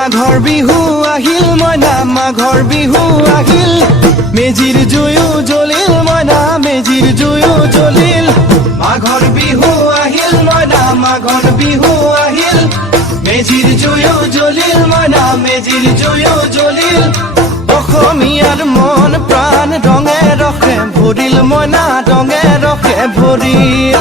মাঘৰ বিহু আহিল মইনা মাঘৰ বিহু আহিল মেজিৰ জুয়ো জ্বলিল মইনা মেজিৰ জুয়ো জ্বলিল মাঘৰ বিহু আহিল মইনা মাঘৰ বিহু আহিল মেজিৰ জুয়ো জ্বলিল মইনা মেজিৰ জুয়ো জ্বলিল অসমীয়াৰ মন প্ৰাণ ৰঙে ৰসে ভৰিল মইনা ৰঙে ৰসে ভৰিল